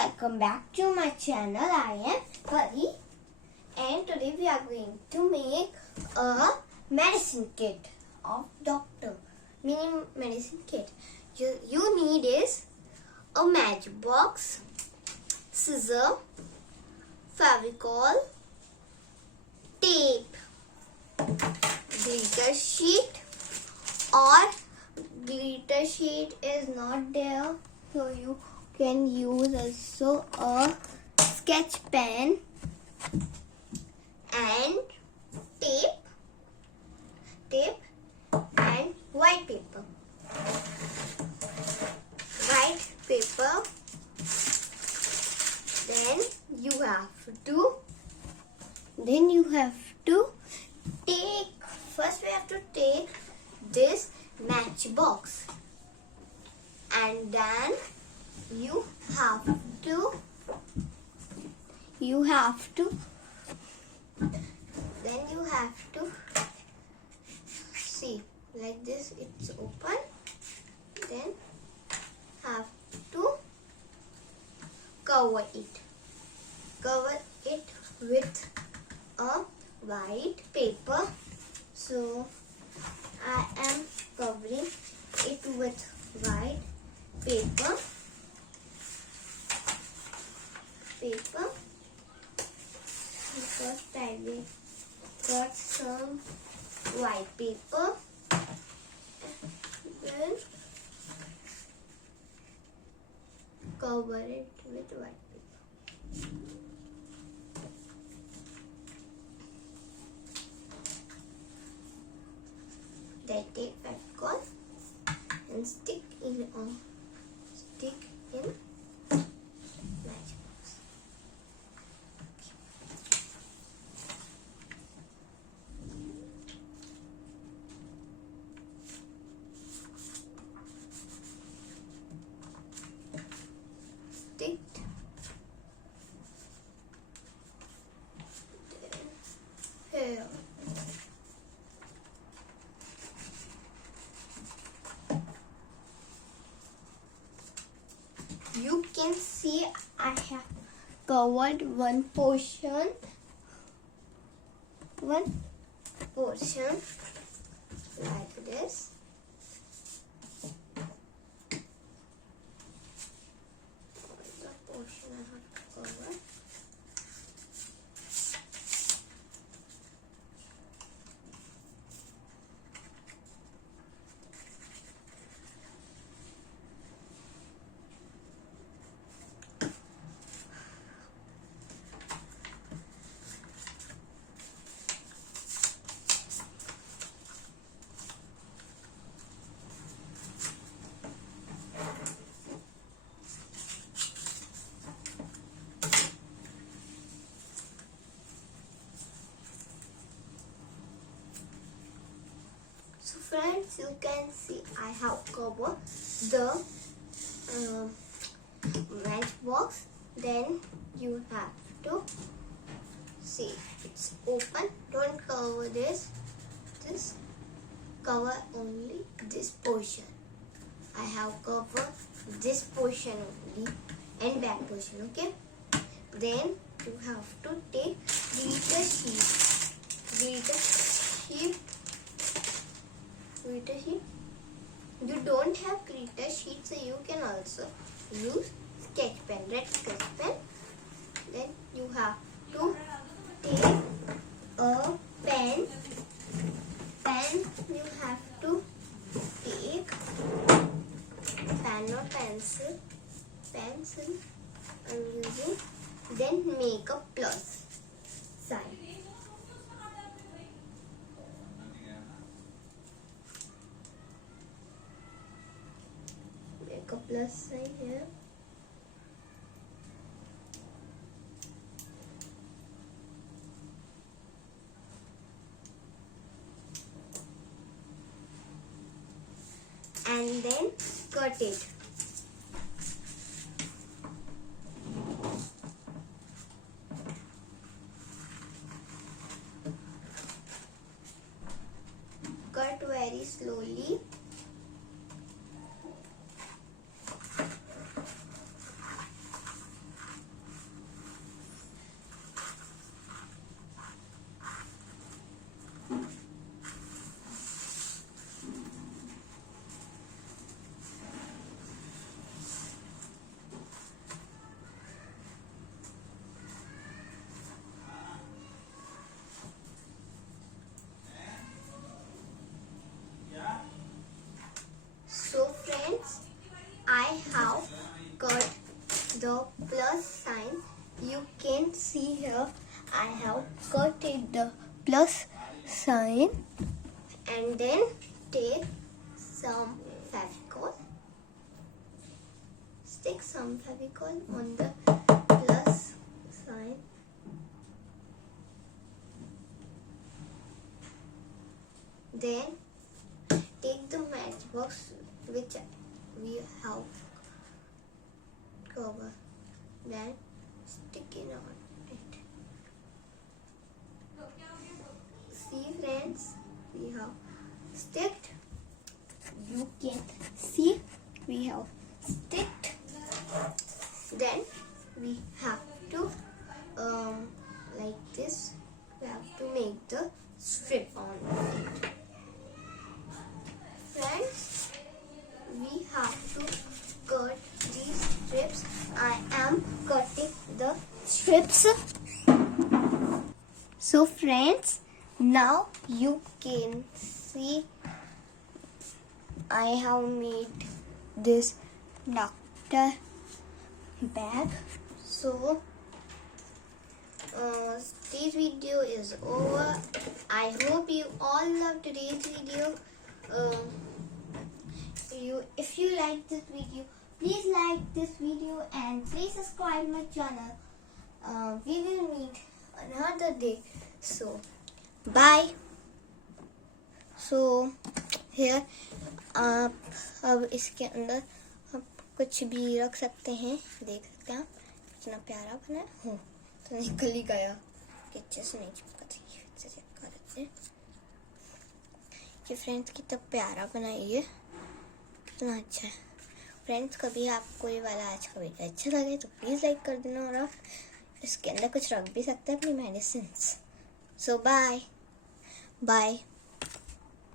welcome back to my channel. I am Pari, and today we are going to make a medicine kit of doctor. Mini medicine kit. You need is a matchbox, scissor, Fevicol, tape, glitter sheet, or glitter sheet is not there, so you can use also a sketch pen and tape and white paper. Then you have to take, first we have to take this matchbox, and then you have to see, like this, it's open. Then have to cover it with a white paper. So I am covering it with white paper. First I will cut some white paper, then cover it with white paper. Then take Fevicol and stick in matchbox. Stick. Then here. You can see I have covered one portion like this. The portion I have covered. So friends, you can see I have covered the matchbox. Then you have to see it's open. Don't cover this. Just cover only this portion. I have covered this portion only and back portion. Okay. Then you have to take glitter sheet. You don't have glitter sheet, so you can also use sketch pen, red sketch pen. Then you have to take a pen. You have to take pen or pencil. I'm using. Then make a plus sign. Make a plus sign here. And then cut it. Cut very slowly. the plus sign. You can see here I have cut it the plus sign, and then take some Fevicol. Stick some Fevicol on the plus sign. Then take the matchbox which we have covered. Then stick it on it. See friends, we have sticked. You can see we have sticked. Then we have to like this. We have to make the strip on it. Friends, we have to cut these strips. I am cutting the strips. So friends, now you can see I have made this doctor bag. So today's video is over. I hope you all love today's video. If you like this video, please like this video and please subscribe my channel. We will meet another day. So bye. So here आप अब इसके अंदर आप कुछ भी रख सकते हैं. देख सकते हैं आप कितना प्यारा बना है. हो तो निकल ही गया कि अच्छे से नहीं चिपका थी. फिर से चेक कर लेते हैं कि फ्रेंड्स कितना प्यारा बना है. ये कितना अच्छा है. फ्रेंड्स, कभी आपको ये वाला आज का वीडियो अच्छा लगे तो प्लीज़ लाइक कर देना. और आप इसके अंदर कुछ रख भी सकते हैं अपनी मेडिसिन. सो बाय बाय.